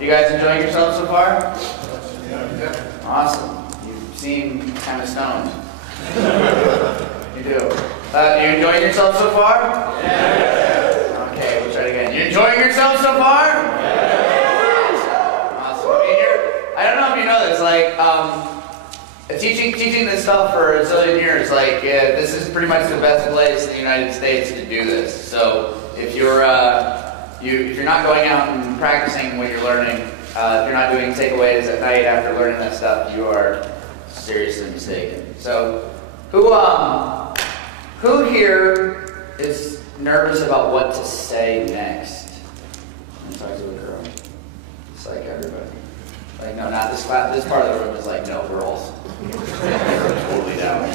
You guys enjoying yourselves so far? Yeah. Awesome. You seem kind of stoned. You do. You enjoying yourselves so far? Yeah. Okay, we'll try it again. You enjoying yourselves so far? Yeah. Awesome. I don't know if you know this, teaching this stuff for a zillion years, this is pretty much the best place in the United States to do this. So if you're if you're not going out and practicing what you're learning, if you're not doing takeaways at night after learning that stuff, you are seriously mistaken. So, who here is nervous about what to say next? I'm talking to a girl. It's like everybody. No, not this class. This part of the room is like, no, girls. You're totally down.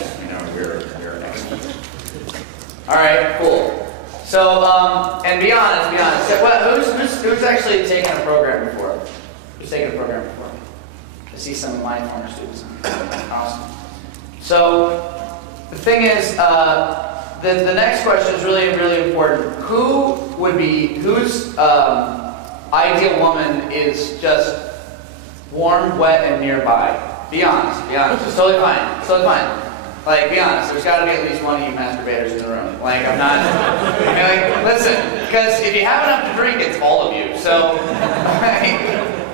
You're an expert. All right, cool. So, and be honest. Who's actually taken a program before? Who's taken a program before? I see some of my former students. Awesome. So, the thing is, the next question is really, really important. Whose ideal woman is just warm, wet, and nearby? Be honest. It's totally fine. It's totally fine. Be honest, there's got to be at least one of you masturbators in the room. I'm not... listen, because if you have enough to drink, it's all of you. So,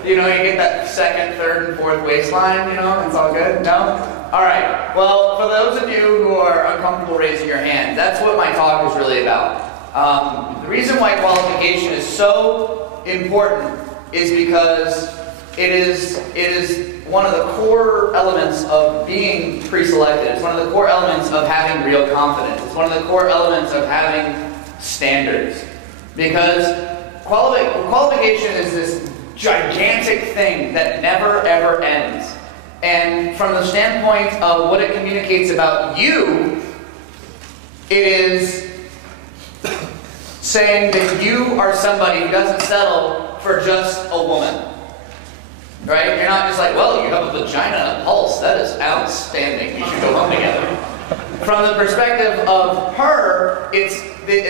you get that second, third, and fourth waistline, it's all good? No? All right. Well, for those of you who are uncomfortable raising your hand, that's what my talk is really about. The reason why qualification is so important is because it is one of the core elements of being pre-selected. It's one of the core elements of having real confidence. It's one of the core elements of having standards. Because qualification is this gigantic thing that never ever ends. And from the standpoint of what it communicates about you, it is saying that you are somebody who doesn't settle for just a woman. Right? You're not just like, well, you have a vagina and a pulse. That is outstanding. You should go home together. From the perspective of her, and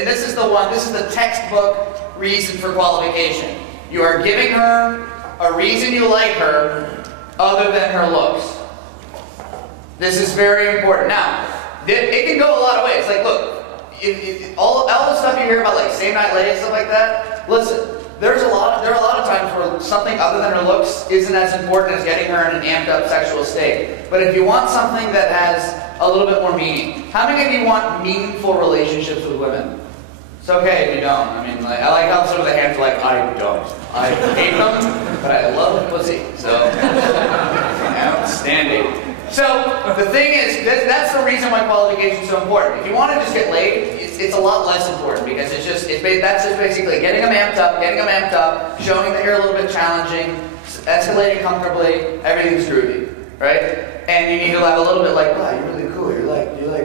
this is the textbook reason for qualification. You are giving her a reason you like her other than her looks. This is very important. Now, it can go a lot of ways. Look, all the stuff you hear about, same night lay and stuff like that, listen. There are a lot of times where something other than her looks isn't as important as getting her in an amped up sexual state. But if you want something that has a little bit more meaning, how many of you want meaningful relationships with women? It's okay if you don't. I like how some of the hands are like, I don't. I hate them, but I love pussy. So, outstanding. So, the thing is, that's the reason why qualification is so important. If you want to just get laid, it's a lot less important because that's just basically getting them amped up, showing that you're a little bit challenging, escalating comfortably, everything's groovy, right? And you need to have a little bit wow, you're really cool, you're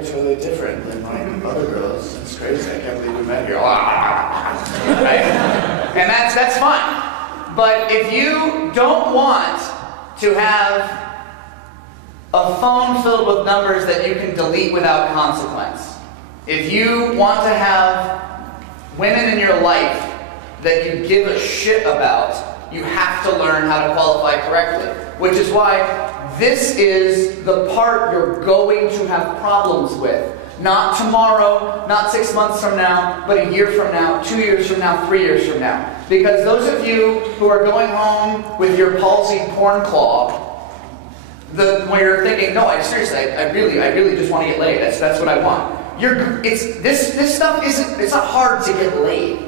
totally different than my other girls. It's crazy, I can't believe we met here. Right? And that's fine. But if you don't want to have a phone filled with numbers that you can delete without consequence, if you want to have women in your life that you give a shit about, you have to learn how to qualify correctly. Which is why this is the part you're going to have problems with. Not tomorrow, not 6 months from now, but a year from now, 2 years from now, 3 years from now. Because those of you who are going home with your palsied porn claw, when you're thinking, no, I really just want to get laid. That's what I want. This stuff it's not hard to get laid.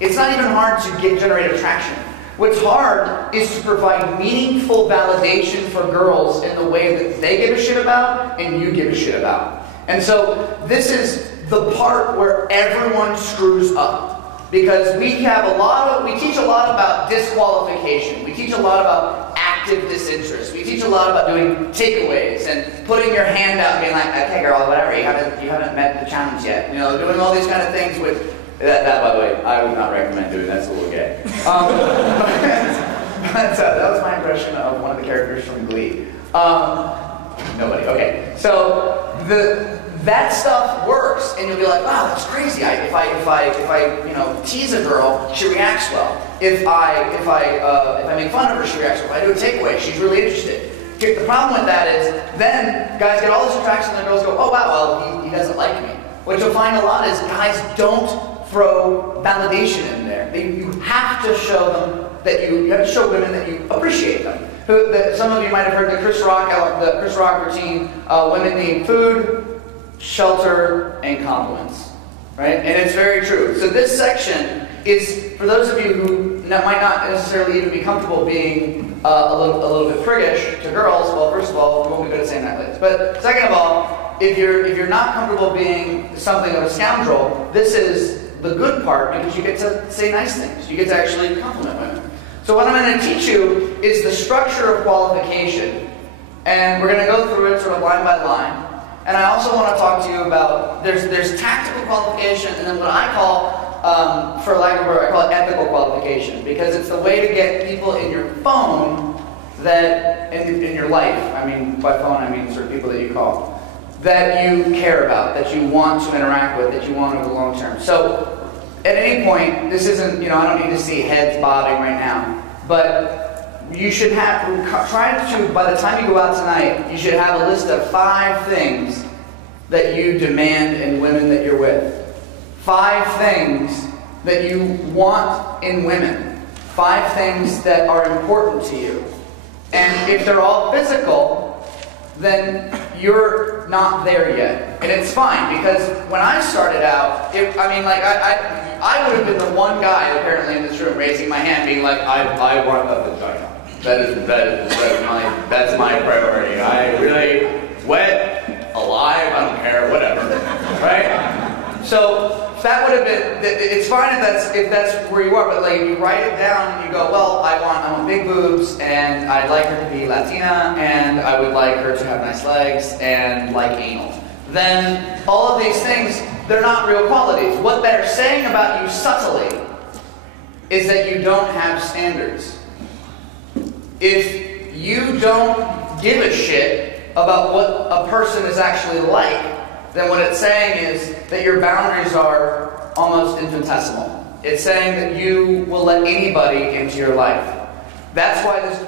It's not even hard to generate attraction. What's hard is to provide meaningful validation for girls in the way that they give a shit about and you give a shit about. And so this is the part where everyone screws up. Because we teach a lot about disqualification. We teach a lot about active disinterest. We teach a lot about doing takeaways and putting your hand out and being like, okay girl, whatever, you haven't met the challenge yet. Doing all these kind of things with that by the way, I would not recommend doing. That's a little gay. But that was my impression of one of the characters from Glee. Nobody. Okay. So that stuff works, and you'll be like, wow, that's crazy. If I tease a girl, she reacts well. If I make fun of her, she reacts well. If I do a takeaway, she's really interested. The problem with that is, then guys get all this attraction, and the girls go, oh wow, well he doesn't like me. What you'll find a lot is guys don't throw validation in there. You have to show them that you have to show women that you appreciate them. Some of you might have heard the Chris Rock routine. Women need food, shelter, and compliments, right? And it's very true. So this section is for those of you who might not necessarily even be comfortable being a little bit priggish to girls. Well, first of all, we won't be good at saying that, ladies. But second of all, if you're not comfortable being something of a scoundrel, this is the good part because you get to say nice things. You get to actually compliment women. So what I'm going to teach you is the structure of qualification. And we're going to go through it sort of line by line. And I also want to talk to you about, there's tactical qualification, and then what I call, for lack of a word, I call it ethical qualification. Because it's the way to get people in your phone that, in your life, I mean, by phone I mean sort of people that you call, that you care about, that you want to interact with, that you want over the long term. So, at any point, this isn't, I don't need to see heads bobbing right now, but you should by the time you go out tonight, you should have a list of 5 things that you demand in women that you're with. 5 things that you want in women. 5 things that are important to you. And if they're all physical, then you're not there yet. And it's fine, because when I started out, I would have been the one guy apparently in this room raising my hand being like, I want a vagina. That's my priority. I really, wet, alive, I don't care, whatever. Right? So that would have been, it's fine if that's where you are, but like you write it down and you go, well, I want big boobs, and I'd like her to be Latina, and I would like her to have nice legs, and like anal. Then all of these things, they're not real qualities. What they're saying about you subtly is that you don't have standards. If you don't give a shit about what a person is actually like, then what it's saying is that your boundaries are almost infinitesimal. It's saying that you will let anybody into your life. That's why this